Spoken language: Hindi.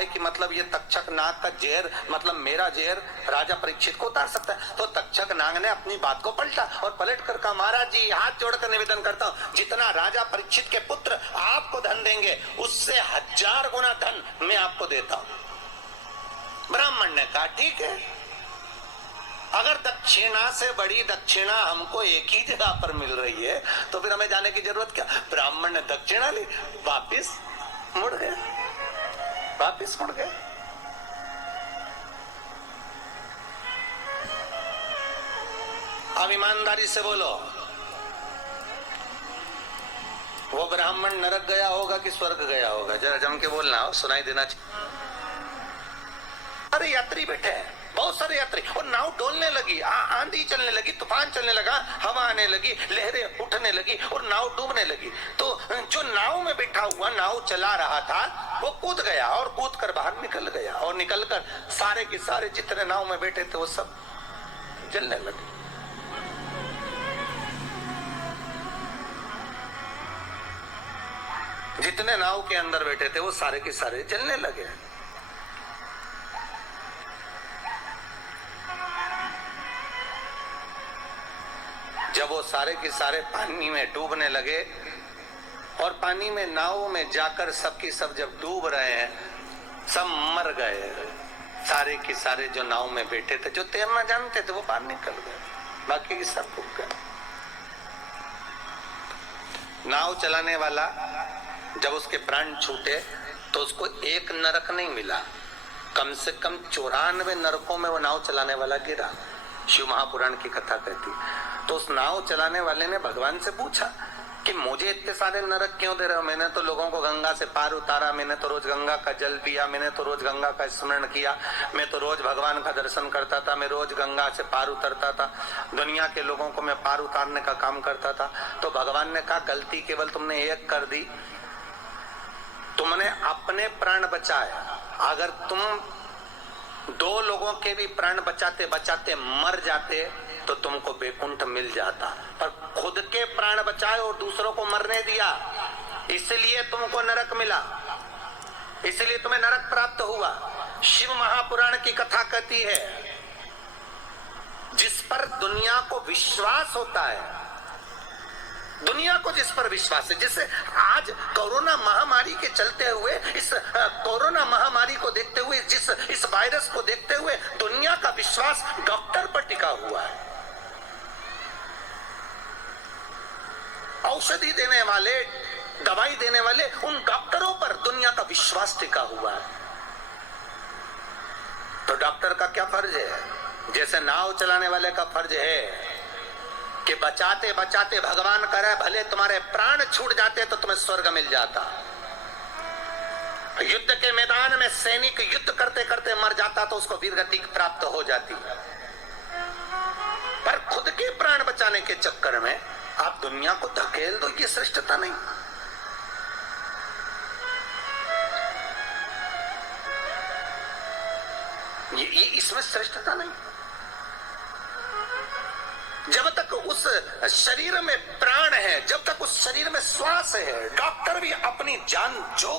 है कि मतलब ये तक्षक नाग का जहर, मतलब मेरा जहर राजा परीक्षित को उतार सकता है। तो तक्षक नाग ने अपनी बात को पलटा और पलट कर कहा, महाराज जी हाथ जोड़कर निवेदन करता हूं, जितना राजा परीक्षित के पुत्र आपको धन देंगे उससे 1000 गुना धन मैं आपको देता हूं। ब्राह्मण ने कहा ठीक है, अगर दक्षिणा से बड़ी दक्षिणा हमको एक ही जगह पर मिल रही है तो फिर हमें जाने की जरूरत क्या। ब्राह्मण ने दक्षिणा ली, वापिस मुड़ गए, वापिस मुड़ गए। अब ईमानदारी से बोलो, वो ब्राह्मण नरक गया होगा कि स्वर्ग गया होगा? जरा जम के बोलना हो, सुनाई देना चाहिए। अरे यात्री बैठे हैं, बहुत सारे यात्री, और नाव डोलने लगी, आंधी चलने लगी, तूफान चलने लगा, हवा आने लगी, लहरें उठने लगी और नाव डूबने लगी। तो जो नाव में बैठा हुआ नाव चला रहा था वो कूद गया और कूद कर बाहर निकल गया, और निकलकर सारे के सारे जितने नाव में बैठे थे वो सब जलने लगे। जितने नाव के अंदर बैठे थे वो सारे के सारे जलने लगे। जब वो सारे के सारे पानी में डूबने लगे और पानी में नाव में जाकर सबकी सब जब डूब रहे हैं, सब मर गए, सारे के सारे जो नाव में बैठे थे, जो तैरना जानते थे वो बाहर निकल गए, बाकी के सब डूब गए। नाव चलाने वाला जब उसके प्राण छूटे तो उसको एक नरक नहीं मिला, कम से कम 94 नरकों में वो नाव चलाने वाला गिरा। शिव महापुराण की कथा कहती। तो उस नाव चलाने वाले ने भगवान से पूछा कि मुझे इतने सारे नरक क्यों दे रहे हो? मैंने तो लोगों को गंगा से पार उतारा, मैंने तो रोज गंगा का जल पिया, मैंने तो रोज गंगा का स्मरण किया, मैं तो रोज भगवान का दर्शन करता था, मैं रोज गंगा से पार उतरता था, दुनिया के लोगों को मैं पार उतारने का काम करता था। तो भगवान ने कहा गलती केवल तुमने एक कर दी, तुमने अपने प्राण बचाए। अगर तुम 2 लोगों के भी प्राण बचाते बचाते मर जाते तो तुमको बैकुंठ मिल जाता, पर खुद के प्राण बचाए और दूसरों को मरने दिया, इसलिए तुमको नरक मिला, इसलिए तुम्हें नरक प्राप्त हुआ। शिव महापुराण की कथा कहती है जिस पर दुनिया को विश्वास होता है, दुनिया को जिस पर विश्वास है, जिससे आज कोरोना महामारी के चलते हुए, इस कोरोना महामारी को देखते हुए, इस वायरस को देखते हुए दुनिया का विश्वास डॉक्टर पर टिका हुआ है। औषधि देने वाले, दवाई देने वाले उन डॉक्टरों पर दुनिया का विश्वास टिका हुआ है। तो डॉक्टर का क्या फर्ज है? जैसे नाव चलाने वाले का फर्ज है कि बचाते बचाते भगवान करे भले तुम्हारे प्राण छूट जाते तो तुम्हें स्वर्ग मिल जाता। युद्ध के मैदान में सैनिक युद्ध करते करते मर जाता तो उसको वीरगति प्राप्त हो जाती। पर खुद के प्राण बचाने के चक्कर में आप दुनिया को धकेल दो, ये श्रेष्ठता नहीं। ये इसमें श्रेष्ठता नहीं। जब तक उस शरीर में प्राण है, जब तक उस शरीर में श्वास है, डॉक्टर भी अपनी जान जोखिम